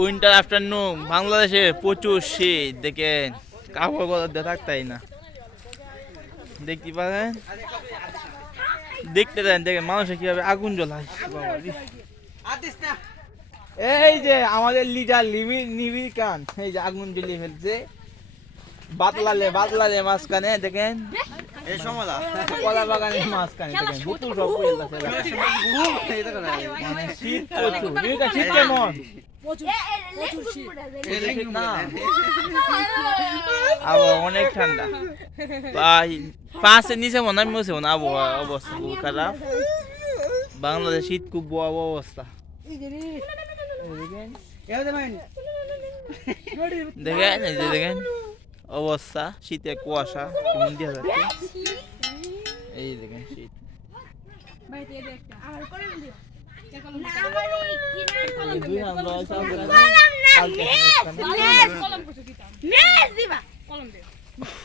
Winter afternoon বাংলাদেশে প্রচুর শীত দেখেন কাপড় গলাতে থাকতাই না। দেখতে পারেন? দেখতে দেন দেখেন মানুষে কীভাবে আগুন জ্বলায়। বাবা এই যে আমাদের লিডার লিবির নিবির কান এই যে আগুন জ্বলিয়ে ফেলছে। বাতলালে বাতলালে মাঝখানে দেখেন? এই সমলা কলা বাগানের মাঝখানে দেখেন সব মানে শীত প্রচুর। শীত কেমন? অনেক ঠান্ডা। ভাই পাঁচের নিচে মনে হয় মনে মনে আবহাওয়া অবস্থা খুব খারাপ। বাংলাদেশ শীত খুব বড় অবস্থা। দেখেন দেখেন এই যে দেখেন অবস্থা শীতে কুয়াশা কেমন দেখা যাচ্ছে এই দেখেন শীত। দুই হাত